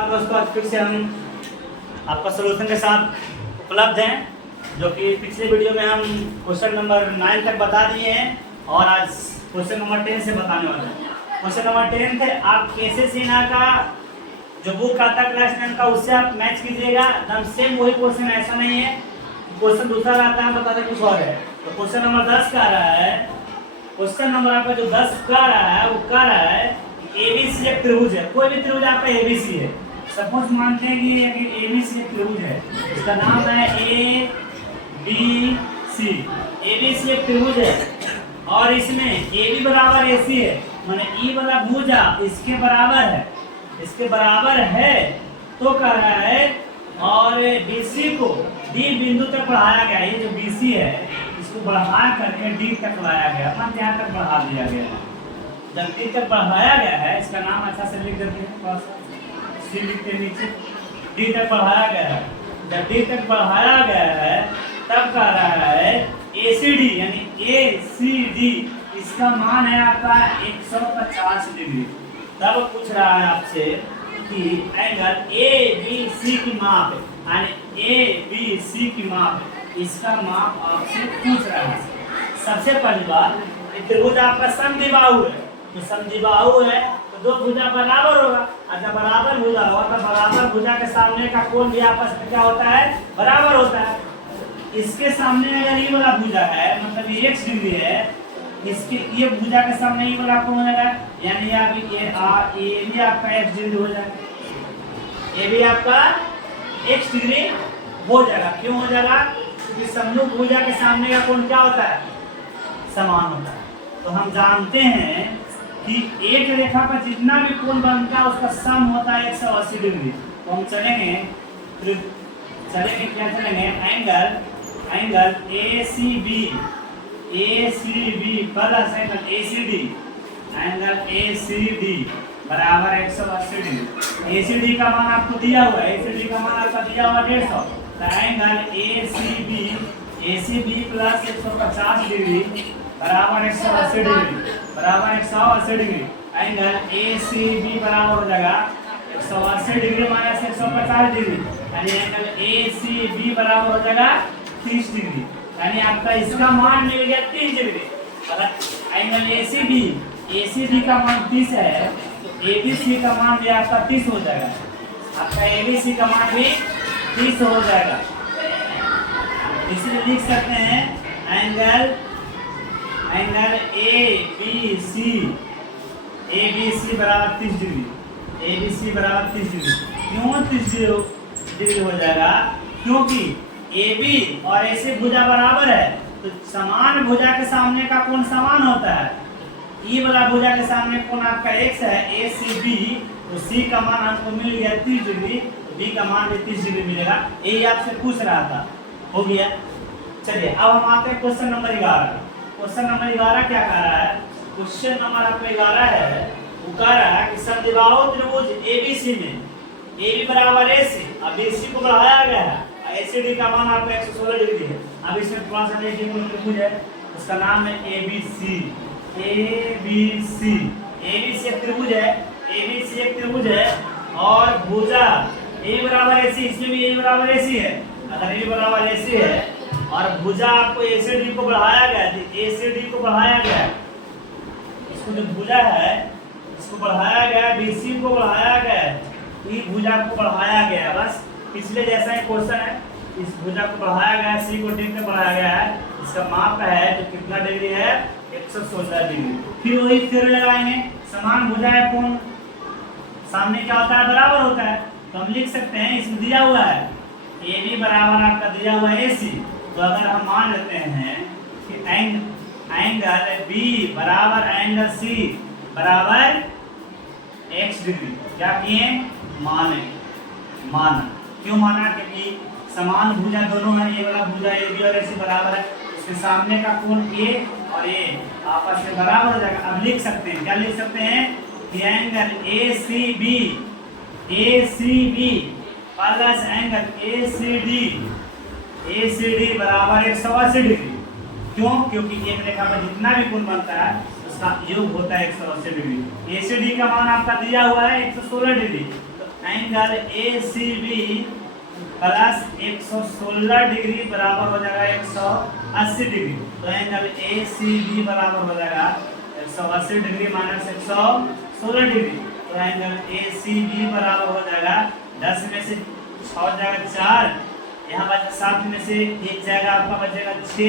दोस्तों आज फिर से हम आपका सोल्यूशन के साथ उपलब्ध हैं, जो कि पिछले वीडियो में हम क्वेश्चन नंबर 9 तक बता दिए हैं और आज क्वेश्चन नंबर 10 से बताने वाले हैं। क्वेश्चन नंबर 10 थे, आप कैसे सीना का जो बुक आता है क्लास 9 का उससे आप मैच कीजिएगा। एकदम सेम वही क्वेश्चन, ऐसा नहीं है क्वेश्चन दूसरा आता है बताते कुछ और है। तो क्वेश्चन नंबर 10 का आ रहा है, क्वेश्चन नंबर आपका जो 10 का रहा है वो कह रहा है एबीसी एक त्रिभुज है। कोई भी त्रिभुज आपका एबीसी है, सपोज मानते हैं कि एबीसी एक त्रिभुज है, इसका नाम है ए बी सी। एबीसी एक त्रिभुज है और इसमें ए बी बराबर ए सी है, माने ई वाला भुजा इसके बराबर है, इसके बराबर है। तो कह रहा है और बीसी को डी बिंदु तक बढ़ाया गया। ये जो बीसी है इसको बढ़ा करके डी तक लाया गया, मतलब यहाँ तक बढ़ा दिया गया है। जब डी तक बढ़ाया गया है, इसका नाम अच्छा से लिख देते हैं, थोड़ा सा सी लिख के नीचे डी तक बढ़ाया गया है। जब डी तक बढ़ाया गया है तब कह रहा है एसीडी यानी ए सी डी इसका मान है आपका 150 डिग्री। तब पूछ रहा है आपसे कि एंगल ए बी सी की माप यानी ए बी सी की माप, इसका माप आपसे पूछ रहा है। सबसे पहली बात, त्रिभुज आपका समद्विबाहु है, तो समद्विबाहु है तो दो भुजा बराबर होगा। अच्छा बराबर भुजा होगा तो बराबर भुजा के सामने का कोण भी आपस में क्या होता है, बराबर होता है। इसके सामने अगर ये वाला भुजा है मतलब ये x डिग्री है, इसके ये भुजा के सामने ये वाला कोण हो जाएगा, यानी आप ये भी आपका x डिग्री हो जाएगा, ये भी आपका x डिग्री हो जाएगा। क्यों हो जाएगा? क्योंकि समभुज भुजा के सामने का कोण क्या होता है, समान होता है। तो हम जानते हैं कि एक रेखा पर जितना भी कोण बनता है उसका सम होता है 180 डिग्री। तो हम चलेंगे क्या चलेंगे, angle ACB plus angle ACD, angle ACD बराबर 180 डिग्री। ACD का मान आपको दिया हुआ है, ACD का मान आपका दिया हुआ 150। तो एंगल ACB प्लस 150 डिग्री बराबर 180 डिग्री, बराबर 180 डिग्री। एंगल ACB बराबर हो जाएगा 180 डिग्री माइनस 150 डिग्री, यानी एंगल ACB बराबर हो जाएगा 30 डिग्री। यानी आपका इसका मान मिल गया 30 डिग्री। अगर एंगल ACB का मान 30 है तो ABC का मान भी आपका 30 हो जाएगा, आपका ABC का मान भी 30 हो जाएगा। इसलिए लिख सकते हैं एंगल ABC बराबर 30 डिग्री, ABC बराबर 30 डिग्री। क्यों 30 डिग्री हो जाएगा? क्योंकि AB और AC भुजा बराबर है, तो समान भुजा के सामने का कोण समान होता है। E वाला भुजा के सामने कोण आपका x है ACB, तो C का मान हमको मिल गया 30 डिग्री, B का मान भी 30 डिग्री मिलेगा। यही आपसे पूछ रहा था, हो गया। चलिए अब हम आते हैं क्वेश्चन नंबर 11। क्वेश्चन नंबर 11 क्या कह रहा है? क्वेश्चन नंबर आपका 11 है, वो कह रहा है कि समद्विबाहु त्रिभुज ABC में AB बराबर AC, अब BC को बढ़ाया गया है, ACD का मान आपका 116 डिग्री है। अब इसमें थोड़ा सा देखिए कोई त्रिभुज है, उसका नाम है ABC एक त्रिभुज है, ABC एक त्रिभुज है और भुजा A बराबर AC, इसमें भी A बराबर AC है। अगर A बराबर AC है और भुजा आपको ACD को बढ़ाया गया है, ACD को बढ़ाया गया है, इसको जो भुजा है इसको बढ़ाया गया, BC को बढ़ाया गया है, ई भुजा को बढ़ाया गया है। बस पिछले जैसा ही क्वेश्चन है, इस भुजा को बढ़ाया गया है, C को डी तक बढ़ाया गया है, इसका माप है तो कितना डिग्री है, 116 डिग्री। फिर वही थ्योरी लगाएंगे, समान भुजा है कोण सामने क्या होता है, बराबर होता है। तो हम लिख सकते हैं, इसमें दिया हुआ है AB बराबर आपका दिया हुआ है AC, तो अगर हम मान लेते हैं कि एंगल B बराबर एंगल C बराबर x डिग्री, क्या किए, माना। क्यों माना? क्योंकि समान भुजा दोनों है, ये वाला भुजा AB और AC बराबर है, इसके सामने का कोण A और A आपस में बराबर हो जाएगा। अब लिख सकते हैं, क्या लिख सकते हैं कि angle ACB plus angle ACD बराबर 180 डिग्री। क्यों? क्योंकि एक रेखा पर जितना भी कोण बनता है उसका योग होता है 180 डिग्री। ACD का मान आपका दिया हुआ है 116 डिग्री, तो angle A C B plus 116 degree बराबर हो जाएगा 180 डिग्री। तो एंगल ए सी बी बराबर हो जाएगा 180 डिग्री माइनस 116 डिग्री। तो एंगल ए सी बी बराबर हो जाएगा 10 में से 6 हो जाएगा 4, यहाँ बच 7 में से 1 जाएगा आपका बचेगा 6,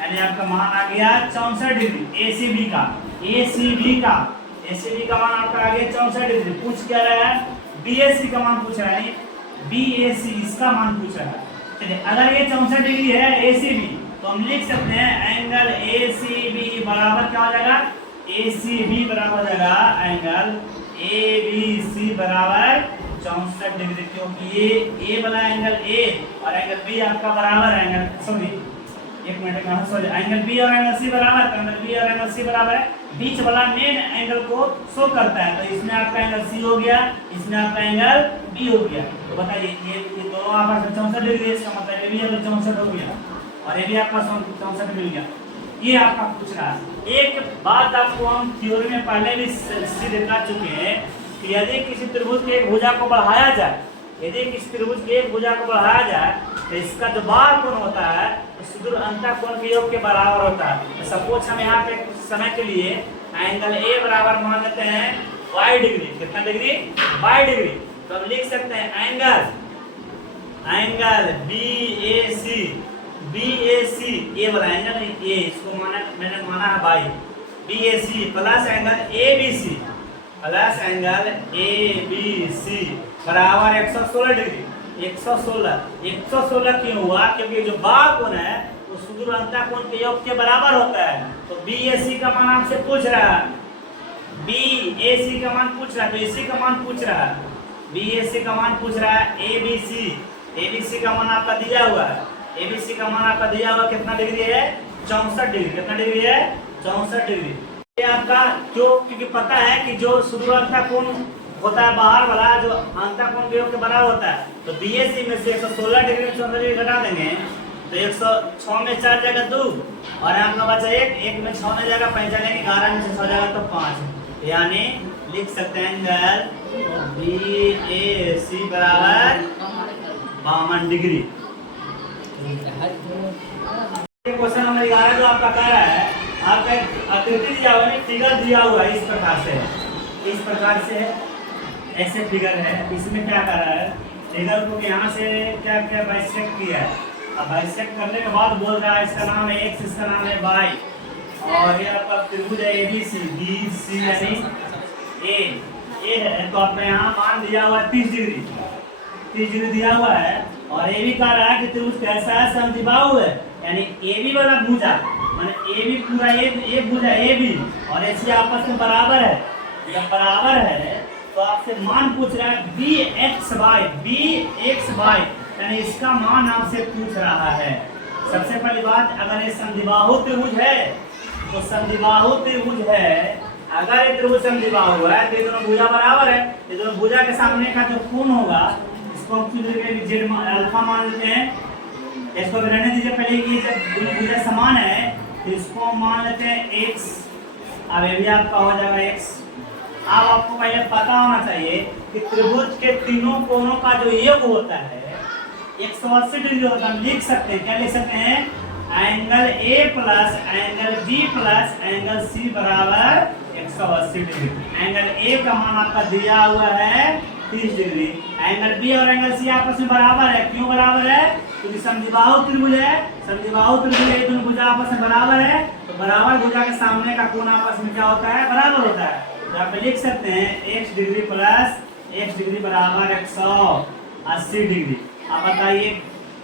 यानी आपका मान आ गया 64 डिग्री ए सी बी का। ए सी बी का मान आपका आ गया 64 डिग्री। पूछ क्या रहा है? बी ए सी का मान पूछ रहा है, बी ए सी इसका मान पूछ रहा है। चलिए अगर ये 64 डिग्री है ए सी बी तो हम लिख सकते हैं एंगल ए सी बी बराबर क्या हो जाएगा? ए सी बी बराबर हो जाएगा एंगल ए बी सी बराबर 64 डिग्री, क्योंकि ये ए वाला एंगल ए और एंगल बी आपका बराबर है एंगल सॉरी एक मिनट में सॉरी एंगल बी और एंगल सी बराबर है। एंगल बी और एंगल सी बराबर है, बीच वाला मेन एंगल को शो करता है। तो इसमें आपका एंगल सी हो गया, इसमें आपका एंगल बी हो गया। तो बताइए ये दोनों आपस में 64 डिग्री है, इसका मतलब ये भी एंगल 64 हो गया और ये भी आपका 64 मिल गया। ये आपका पूछ रहा है। एक बात आपको हम थ्योरी में पहले भी सीधे दिखा चुके हैं कि यदि किसी त्रिभुज के एक भुजा को बढ़ाया जाए, यदि किसी त्रिभुज के एक भुजा को बढ़ाया जाए तो इसका जो बाह्य कोण होता है सुदूर अंतःकोण के योग के बराबर होता है। तो सपोज हम यहाँ पे कुछ समय के लिए एंगल ए बराबर मान लेते हैं y डिग्री। कितना डिग्री? y degree. तो हम लिख सकते हैं एंगल बी ए सी ये वाला एंगल ए इसको मैंने माना है बाई B A C plus angle A B C बराबर 116 डिग्री। 116 क्यों हुआ? क्योंकि जो बाह्य कोण है वो सुदूर अंतःकोण के योग के बराबर होता है। तो बी ए सी का मान आपसे पूछ रहा है, बी ए सी का मान पूछ रहा है, तो इसी का मान पूछ रहा है। बी ए सी का मान पूछ रहा है ए बी सी का मान आपका दिया हुआ है। ए बी सी का मान आपका दिया हुआ कितना डिग्री है? 64 डिग्री। कितना डिग्री है? 64 डिग्री। ये आपका जो क्योंकि पता है कि जो सुदूर अंतःकोण होता है बाहर वाला जो अंतःकोण के योग के बराबर होता है। तो बी ए सी में से 116 डिग्री में 64 डिग्री घटा देंगे तो 106 में 4 जाएगा 2 और आपका बचा 1 में 6 में जाएगा 5 जाएगा 11 में से 6 जाएगा तो 5, यानी लिख सकते हैं एंगल बी ए सी बराबर 52 डिग्री। क्वेश्चन नंबर 11 जो आपका कह रहा है, आपका एक आकृति दिया हुआ है, फिगर दिया हुआ है इस प्रकार से ऐसे फिगर है। इसमें क्या कर रहा है? फिगर को यहाँ से क्या क्या बाइसेक्ट किया है। अब बाइसेक्ट करने के बाद बोल रहा है इसका नाम है एक्स, इसका नाम है वाई, और ये आपका त्रिभुज है एबीसी बी सी यानी ए है। तो आपने यहाँ मान दिया हुआ 30 डिग्री दिया हुआ है और ए भी कह रहा है कि त्रिभुज कैसा है? समद्विबाहु है, यानी ए बी वाला भुजा माने ए बी पूरा एक भुजा ए बी और ऐसे आपस में बराबर है। जब बराबर है तो आपसे मान पूछ रहा है बी एक्स वाई यानी इसका मान आपसे पूछ रहा है। सबसे पहली बात, अगर ये समद्विबाहु त्रिभुज है तो समद्विबाहु त्रिभुज है, अगर ये त्रिभुज समद्विबाहु है तो ये दोनों भुजा बराबर है। ये दोनों भुजा के सामने का जो कोण होगा इसको हम जेड अल्फा मान लेते हैं। इसको रहने दीजिए पहले कि जब भुजा समान है तो इसको मान लेते हैं एक्स। अब ये भी आपका हो जाएगा एक्स। अब आपको पहले पता होना चाहिए कि त्रिभुज के तीनों कोणों का जो योग होता है 180 डिग्री होता है। हम लिख सकते हैं, क्या लिख सकते हैं? Angle A plus angle B plus angle C बराबर 180 डिग्री। एंगल ए का मान आपका दिया हुआ है 30 डिग्री। एंगल बी और एंगल सी आपस में बराबर है। क्यों बराबर है? क्योंकि समद्विबाहु त्रिभुज है। समद्विबाहु त्रिभुज है, दोनों भुजा आपस में बराबर है। तो बराबर भुजा के सामने का कोण आपस में क्या होता है? बराबर होता है। तो आप लिख सकते हैं x degree plus x degree बराबर 180 डिग्री। अब बताइए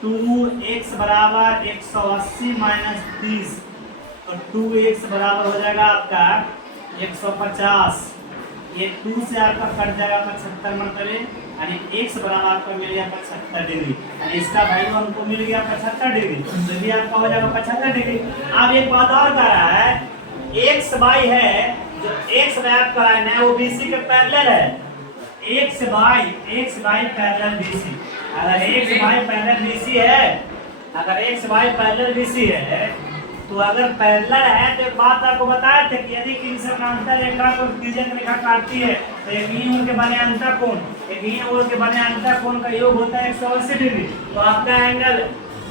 2x बराबर 180 माइनस 30 तो 2x बराबर हो जाएगा आपका 150। ये 2 से आपका कट जाएगा 75 मतलब यानी x बराबर आपका मिल गया 75 डिग्री, यानी इसका वैल्यू हमको मिल गया 75 डिग्री। तो भी आपका हो जाएगा 75 डिग्री। अब एक बात और कर रहा है एक्स वाई है, जो एक्स वाई आपका है वो बीसी के पैरेलल है। X Y parallel BC. अगर एक्स वाई पैरेलल बीसी है, अगर एक्स वाई पैरेलल बीसी है तो अगर पैरेलल है तो एक बात आपको बताया था कि यदि किसी समानांतर रेखा को तिर्यक रेखा काटती है तो एक ही ओर के बने अंतःकोण, एक ही ओर के बने अंतःकोण का योग होता है 180 डिग्री। तो आपका एंगल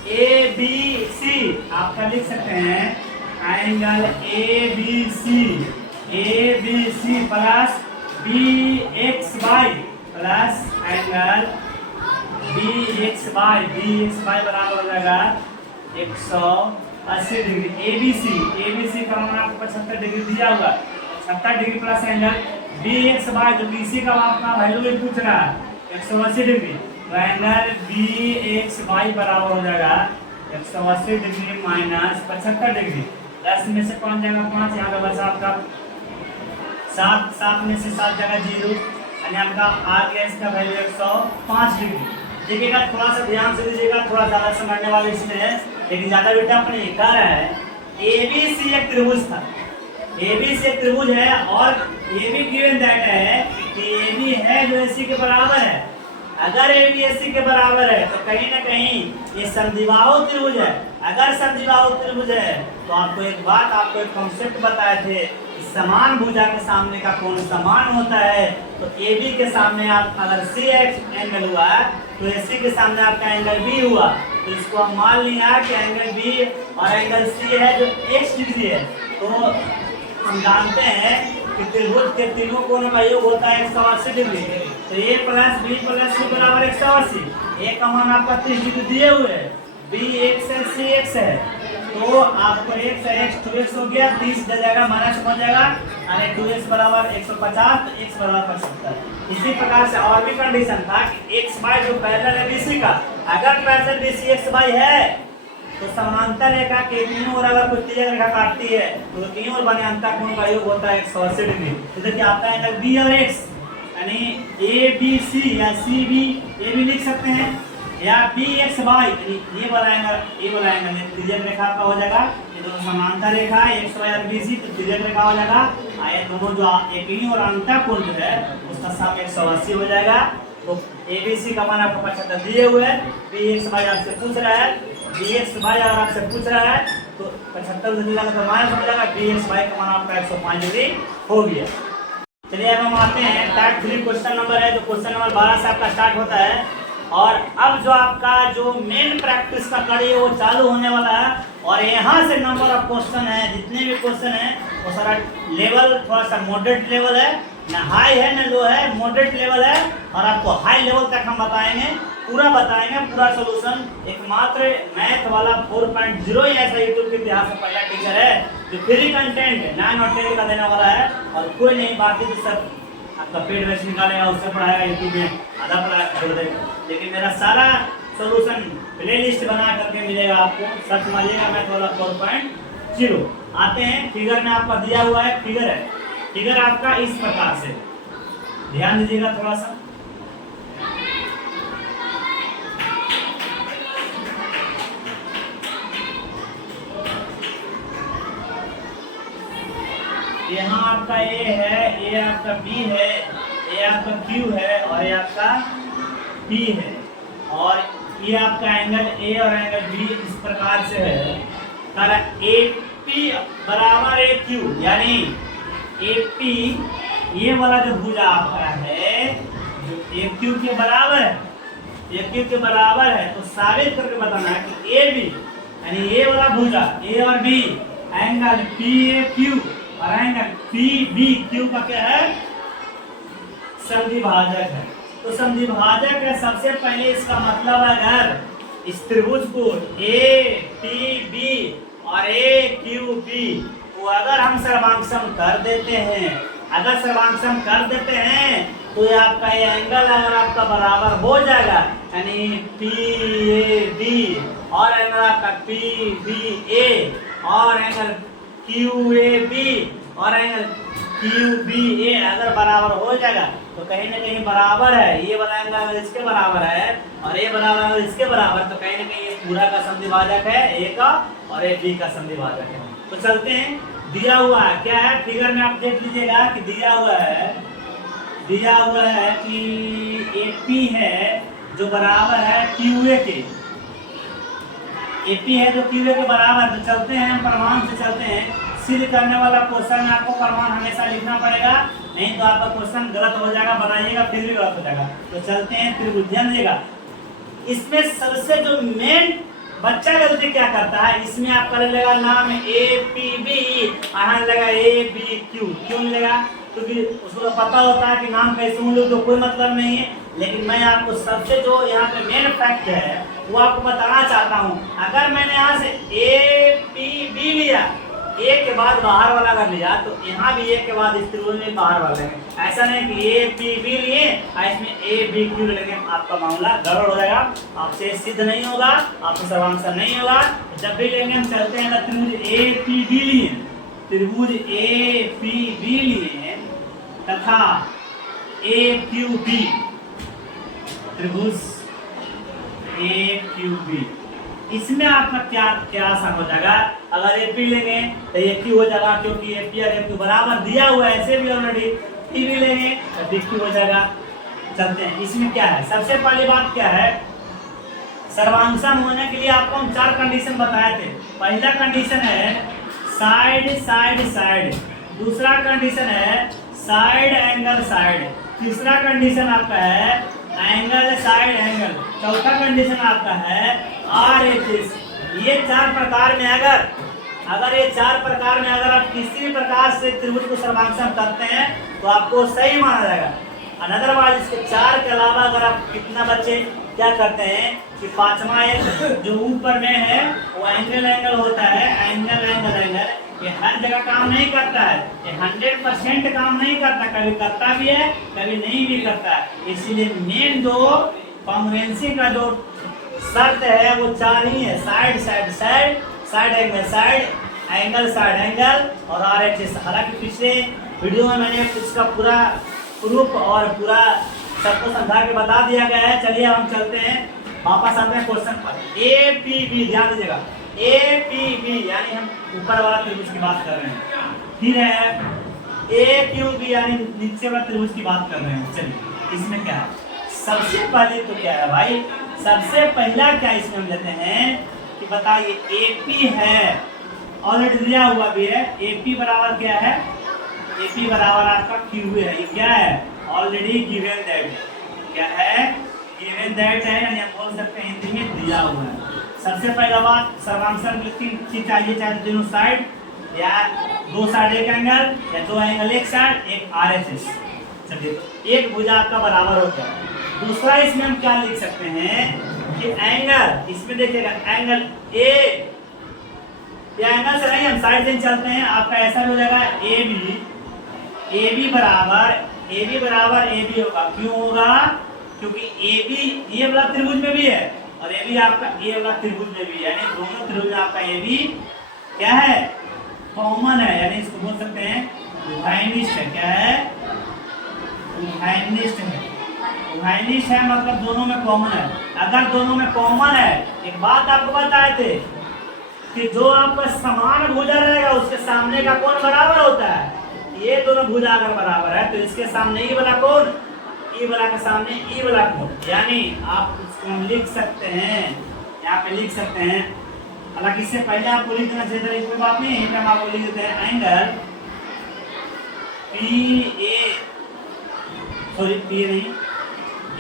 ABC आपका लिख सकते हैं angle ABC plus BXY plus angle BXY बराबर हो जाएगा 180 डिग्री। ABC का मान आपको 75 डिग्री दिया हुआ, 70 डिग्री प्लस एंगल BXY जो BC का आपका वैल्यू भी पूछ रहा है 180 डिग्री, तो एंगल BXY बराबर हो जाएगा 180 डिग्री माइनस 75 डिग्री। 10 में से 5 जाएगा 5, यहाँ का बचा आपका 7 में से 7 जाएगा 0, यानी आपका आ गया इसका वैल्यू 105 डिग्री। देखिएगा थोड़ा सा ध्यान से दीजिएगा, थोड़ा ज़्यादा समझने वाले इसमें है लेकिन ज़्यादा बेटा अपने कह रहा है ABC एक त्रिभुज था, ABC एक त्रिभुज है और ये भी गिवन दैट है कि AB है जो AC के बराबर है। अगर AB AC के बराबर है तो कहीं ना कहीं ये समद्विबाहु त्रिभुज है। अगर समद्विबाहु त्रिभुज है तो आपको एक बात, आपको एक कॉन्सेप्ट बताए थे, समान भुजा के सामने का कोण समान होता है। तो AB के सामने आप अगर CX एंगल हुआ तो AC के सामने आपका एंगल B हुआ, तो इसको हम मान लिया कि एंगल B और एंगल C है जो x डिग्री है। तो हम जानते हैं कि त्रिभुज के तीनों कोणों का योग होता है 180 डिग्री। तो A plus B plus C बराबर 180। A का मान आपका 30 डिग्री दिए हुए है, B x है C x है, तो आपको x है x 2x हो गया, 30 दे जाएगा माइनस हो जाएगा, यानी 2x बराबर 150 तो x बराबर 75। इसी प्रकार से और भी कंडीशन था कि XY जो पैरेलल है BC का, अगर पैरेलल BC XY है तो समानांतर रेखा के तीनों ओर अगर कोई तिर्यक रेखा काटती है तो तीनों ओर बने अंतःकोण का योग होता है 180 डिग्री। तो देखिए आपका एंगल B और X यानी ABC या CB ये भी लिख सकते हैं, या BXY ये वाला एंगल तिर्यक रेखा का हो जाएगा। ये दोनों समानांतर रेखा है XY और BC, तो तिर्यक रेखा हो जाएगा। ये दोनों जो एक और अंतःकोण जो है उसका सम 180 हो जाएगा। तो ABC का मान आपको 75 दिए हुए है, BXY आपसे पूछ रहा है, BXY अगर आपसे पूछ रहा है तो 75 से लगा तो माइनस हो जाएगा, BXY का मान आपका 105 डिग्री हो गया। चलिए अब हम आते हैं टाइप 3 क्वेश्चन नंबर है, जो क्वेश्चन नंबर 12 से आपका स्टार्ट होता है। और अब जो आपका जो मेन प्रैक्टिस का कड़ी है वो चालू होने वाला है, और यहाँ से नंबर ऑफ क्वेश्चन है, जितने भी क्वेश्चन है वो सारा लेवल थोड़ा सा मॉडरेट लेवल है, ना हाई है ना लो है, मॉडरेट लेवल है। और आपको हाई लेवल तक हम बताएंगे, पूरा बताएंगे, पूरा सोल्यूशन। एकमात्र मैथ वाला 4.0 ही ऐसा यूट्यूब के इतिहास में पहला टीचर है जो फ्री कंटेंट 9 और 10 का देने वाला है, और कोई नहीं, बाकी तो सब आपका पेड बैच निकालेगा, उससे पढ़ाएगा, यूट्यूब में आधा पढ़ाया छोड़ देगा। लेकिन मेरा सारा सोल्यूशन प्ले लिस्ट बना करके मिलेगा आपको, सर्च मारिएगा मैथ वाला 4.0। आते हैं फिगर में, आपका दिया हुआ है फिगर है, फिगर आपका इस प्रकार से, ध्यान दीजिएगा थोड़ा सा। यहाँ आपका A है, ये आपका B है, ये आपका Q है और ये आपका P है, और ये आपका एंगल A और एंगल B इस प्रकार से है। तारा AP बराबर AQ, यानी AP ये वाला जो भुजा आपका है जो AQ के बराबर है, AQ के बराबर है, तो साबित करके बताना है कि AB यानी ये वाला भुजा A और B एंगल PAQ और एंगल PBQ का क्या है, समद्विभाजक है। तो समद्विभाजक है, सबसे पहले इसका मतलब है अगर इस त्रिभुज को ATB और AQB को अगर हम सर्वांक्षम कर देते हैं, अगर सर्वांक्षम कर देते हैं तो ये आपका ये एंगल अगर आपका बराबर हो जाएगा, यानी PAB और एंगल आपका PBA और एंगल QAB और एंगल QBA अगर बराबर हो जाएगा तो कहीं ना कहीं बराबर है, ये वाला एंगल अगर इसके बराबर है और ये बराबर अगर इसके बराबर, तो कहीं ना कहीं ये पूरा का समद्विभाजक है, A का और ये B का समद्विभाजक है। तो चलते हैं, दिया हुआ है क्या है फिगर में, आप देख लीजिएगा कि दिया हुआ है कि AP है जो बराबर है QA के, एपी है जो क्यूए के बराबर। तो चलते हैं हम प्रमाण से चलते हैं। सिद्ध करने वाला क्वेश्चन में आपको प्रमाण हमेशा लिखना पड़ेगा, नहीं तो आपका क्वेश्चन गलत हो जाएगा, बनाइएगा फिर भी गलत हो जाएगा। तो चलते हैं त्रिभुज। ध्यान दीजिएगा, इसमें सबसे जो मेन बच्चा गलती क्या करता है, इसमें आप कर लेगा नाम ए पी बी, यहाँ लेगा ए बी क्यू। क्यों लेगा? क्योंकि उसको पता होता है कि नाम कैसे होंगे तो कोई मतलब नहीं है। लेकिन मैं आपको सबसे जो यहाँ पे मेन फैक्ट है वो आपको बताना चाहता हूँ। अगर मैंने यहाँ से ए पी बी लिया, ए के बाद बाहर वाला कर लिया, तो यहाँ भी ए के बाद इस त्रिभुज में बाहर वाला है। ऐसा नहीं कि ए पी बी लिए और इसमें ए बी क्यू लेंगे, आपका मामला गड़बड़ हो जाएगा, आपसे सिद्ध नहीं होगा, आपसे सर्वांशर नहीं होगा। जब भी लेंगे हम चलते हैं त्रिभुज ए पी बी लिए, त्रिभुज ए पी बी लिए तथा ए क्यू बी, त्रिभुज ए क्यू बी, इसमें आपका क्या क्या आसान हो जाएगा। अगर ए पी लेंगे तो ए क्यू हो जाएगा, क्योंकि ए पी और ए क्यू बराबर दिया हुआ है ऐसे भी ऑलरेडी। पी भी लेंगे तो बी क्यू हो जाएगा। चलते हैं, इसमें क्या है, सबसे पहली बात क्या है, सर्वांशम होने के लिए आपको हम 4 कंडीशन बताए थे। पहला कंडीशन है साइड साइड साइड, दूसरा कंडीशन है साइड एंगल साइड, तीसरा कंडीशन आपका है एंगल साइड एंगल, चौथा कंडीशन आपका है RHS। ये 4 प्रकार में अगर ये 4 प्रकार में अगर आप किसी भी प्रकार से त्रिभुज को सर्वांशम करते हैं तो आपको सही माना जाएगा। अदरवाइज इसके 4 के अलावा अगर आप कितना बच्चे क्या करते हैं कि 5वां एक जो ऊपर में है वो एंगल होता है, एंगल ये हर जगह काम नहीं करता है, ये 100% काम नहीं करता, कभी करता भी है कभी नहीं भी करता है। इसीलिए मेन जो कॉन्ग्रुएंसी का जो शर्त है वो 4 ही है, side side side, side angle side, angle side angle और RHS। हालांकि पिछले वीडियो में मैंने इसका पूरा प्रूफ और पूरा सबको समझा के बता दिया गया है। चलिए हम चलते हैं वापस आते हैं क्वेश्चन पर। ए पी बी, ध्यान दीजिएगा, ए पी बी यानी हम ऊपर वाला त्रिभुज की बात कर रहे हैं। फिर है ए क्यू बी यानी नीचे वाला त्रिभुज की बात कर रहे हैं। चलिए इसमें क्या है, सबसे पहले तो क्या है भाई, सबसे पहला क्या इसमें हम लेते हैं कि बताइए ए पी है, ऑलरेडी दिया हुआ भी है। ए पी बराबर क्या है, ए पी बराबर आपका क्यू है। ये क्या है, ऑलरेडी गिवन दैट, क्या है, गिवन दैट है, यानी आप बोल सकते हैं हिंदी में दिया हुआ है। सबसे पहला बात सर्वांशम चीज चाहिए, चाहे दोनों साइड या 2 साइड एक एंगल या 2 एंगल एक साइड, एक RHS। चलिए एक भुजा आपका बराबर हो गया। दूसरा इसमें हम क्या लिख सकते हैं कि एंगल, इसमें देखिएगा एंगल ए, या एंगल से नहीं हम साइड से चलते हैं, आपका ऐसा भी हो जाएगा ए बी बराबर ए बी होगा। क्यों होगा, क्योंकि ए बी ये वाला त्रिभुज में भी है और ए बी आपका ये वाला त्रिभुज में भी है, यानी दोनों त्रिभुज में आपका ए बी क्या है, कॉमन है, यानी इसको बोल सकते हैं उभयनिष्ठ है। क्या है, उभयनिष्ठ है। उभयनिष्ठ है मतलब दोनों में कॉमन है। अगर दोनों में कॉमन है, एक बात आपको बताए थे कि जो आपका समान भुजा रहेगा उसके सामने का कोण बराबर होता है। ये दोनों भुजा अगर बराबर है तो इसके सामने ई वाला कोण, ई वाला के सामने ई वाला कोण, यानी आप उसको हम लिख सकते हैं, यहाँ पे लिख सकते हैं। हालांकि इससे पहले आपको लिख देना चाहिए, कोई बात नहीं, यहीं पे हम आपको लिख देते हैं angle P A, sorry P नहीं,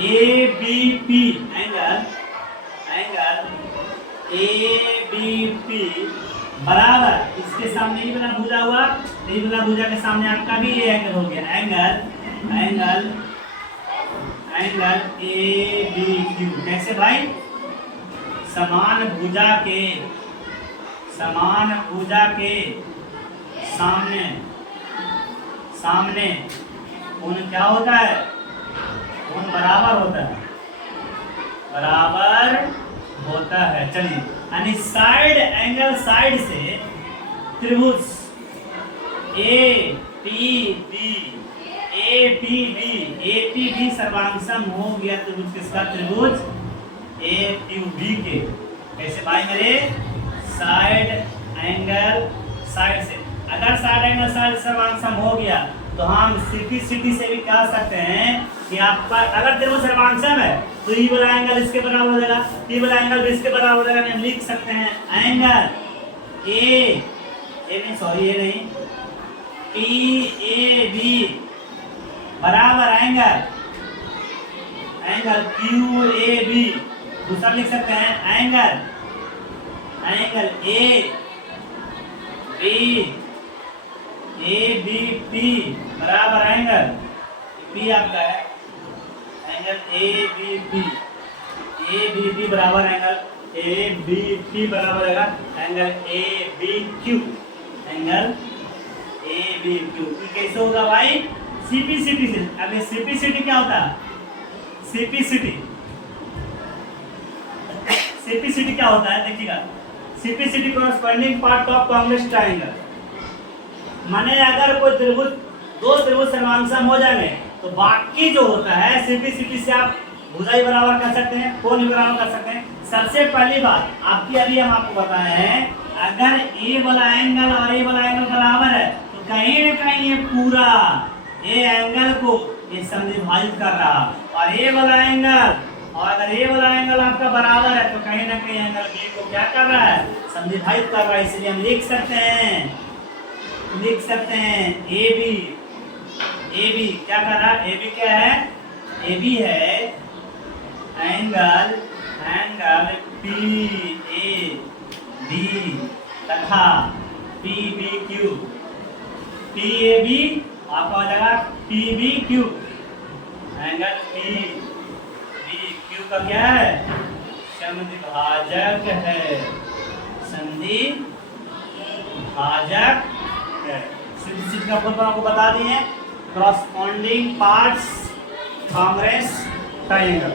A B P, angle A B P बराबर इसके सामने ये वाला भुजा हुआ, ये वाला भुजा के सामने आपका भी ये एंगल हो गया, एंगल ए बी क्यू। कैसे भाई, समान भुजा के सामने कोण क्या होता है, कोण बराबर होता है। चलिए, यानी साइड एंगल साइड से त्रिभुज ए पी बी सर्वांशम हो गया त्रिभुज किसका, त्रिभुज ए क्यू बी के। कैसे भाई मेरे, साइड एंगल साइड से, अगर साइड एंगल साइड सर्वांशम हो गया तो हम सिटी से भी कह सकते हैं कि आपका अगर त्रिभुज सर्वांशम है तो ई वाला एंगल इसके बराबर हो जाएगा, ई वाला एंगल भी इसके बराबर हो जाएगा। हम लिख सकते हैं एंगल ए नहीं सॉरी ए नहीं पी ए बी बराबर एंगल क्यू ए बी। दूसरा लिख सकते हैं एंगल ए बी पी बराबर एंगल पी आपका है एंगल ए बी पी बराबर एंगल ए बी पी बराबर एंगल ए बी क्यू कैसे होगा भाई? सीपीसीटी से। अब ये सीपीसीटी क्या होता है? सीपीसीटी क्या होता है देखिएगा, CPCT corresponding part of convex triangle. माने अगर कोई त्रिभुज दो त्रिभुज समांसम हो जाएंगे तो बाकी जो होता है सीपीसीटी से आप भुजाई बराबर कर सकते हैं, कोण भी बराबर कर सकते हैं। सबसे पहली बात आपकी अभी हम आपको बताए हैं, अगर ए वाला एंगल और ए वाला एंगल बराबर है तो कहीं न कहीं ये पूरा ए एंगल को ये समद्विभाजित कर रहा, और ए वाला एंगल और अगर ए वाला एंगल आपका बराबर है तो कहीं ना कहीं एंगल बी को क्या कर रहा है? समद्विभाजित कर रहा है। इसलिए हम लिख सकते हैं ए बी क्या कर रहा है? ए बी क्या है? ए बी है एंगल पी ए डी तथा P B Q. P A B आपका हो जाएगा P B Q. Angle P B Q का क्या है? समद्विभाजक है, समद्विभाजक है। सीपीसीटी का फुल फॉर्म आपको बता दिए, क्रॉसपॉन्डिंग पार्ट्स कॉन्ग्रेस ट्रायंगल।